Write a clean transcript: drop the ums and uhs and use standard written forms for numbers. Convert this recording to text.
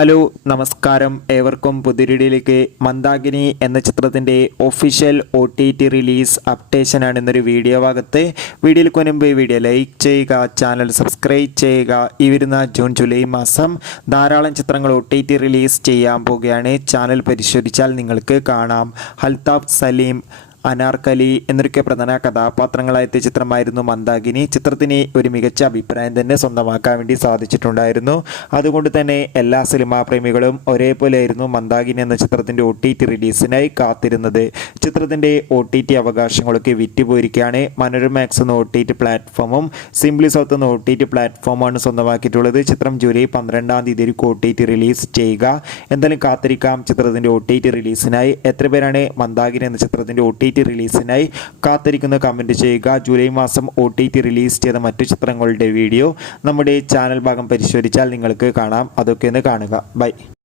Hello നമസ്കാരം, ഏവർക്കും പുതിയൊരിടിയിലേക്ക്. മന്ദാകിനി എന്ന ചിത്രത്തിൻ്റെ ഒഫീഷ്യൽ OTT റിലീസ് അപ്ഡേഷനാണ് ഇന്നൊരു വീഡിയോ ഭാഗത്ത്. വീഡിയോയിൽ മുൻപ് വീഡിയോ ലൈക്ക് ചെയ്യുക, ചാനൽ സബ്സ്ക്രൈബ് ചെയ്യുക. ഈ വരുന്ന ജൂൺ ജൂലൈ മാസം ധാരാളം ചിത്രങ്ങൾ OTT റിലീസ് ചെയ്യാൻ പോവുകയാണ്. ചാനൽ പരിശോധിച്ചാൽ നിങ്ങൾക്ക് കാണാം. അൽതാഫ് സലീം, അനാർക്കലി എന്നൊക്കെ പ്രധാന കഥാപാത്രങ്ങളായെത്തിയ ചിത്രമായിരുന്നു മന്ദാകിനി. ചിത്രത്തിന് ഒരു മികച്ച അഭിപ്രായം തന്നെ സ്വന്തമാക്കാൻ വേണ്ടി സാധിച്ചിട്ടുണ്ടായിരുന്നു. അതുകൊണ്ട് തന്നെ എല്ലാ സിനിമാ പ്രേമികളും ഒരേപോലെയായിരുന്നു മന്ദാകിനി എന്ന ചിത്രത്തിൻ്റെ OTT റിലീസിനായി കാത്തിരുന്നത്. ചിത്രത്തിൻ്റെ OTT അവകാശങ്ങളൊക്കെ വിറ്റുപോയിരിക്കുകയാണ്. മനോരമാക്സ് എന്ന OTT പ്ലാറ്റ്ഫോമും സിംപ്ലി സൗത്ത് എന്ന OTT പ്ലാറ്റ്ഫോമാണ് സ്വന്തമാക്കിയിട്ടുള്ളത്. ചിത്രം ജൂലൈ 12-ാം തീയതി OTT റിലീസ് ചെയ്യുക. എന്തായാലും കാത്തിരിക്കാം ചിത്രത്തിൻ്റെ OTT റിലീസിനായി. എത്ര പേരാണ് മന്ദാകിനി എന്ന ചിത്രത്തിൻ്റെ OTT റിലീസിനായി കാത്തിരിക്കുന്ന കമൻറ്റ് ചെയ്യുക. ജൂലൈ മാസം OTT റിലീസ് ചെയ്ത മറ്റു ചിത്രങ്ങളുടെ വീഡിയോ നമ്മുടെ ചാനൽ ഭാഗം പരിശോധിച്ചാൽ നിങ്ങൾക്ക് കാണാം. അതൊക്കെ ഒന്ന് കാണുക. ബൈ.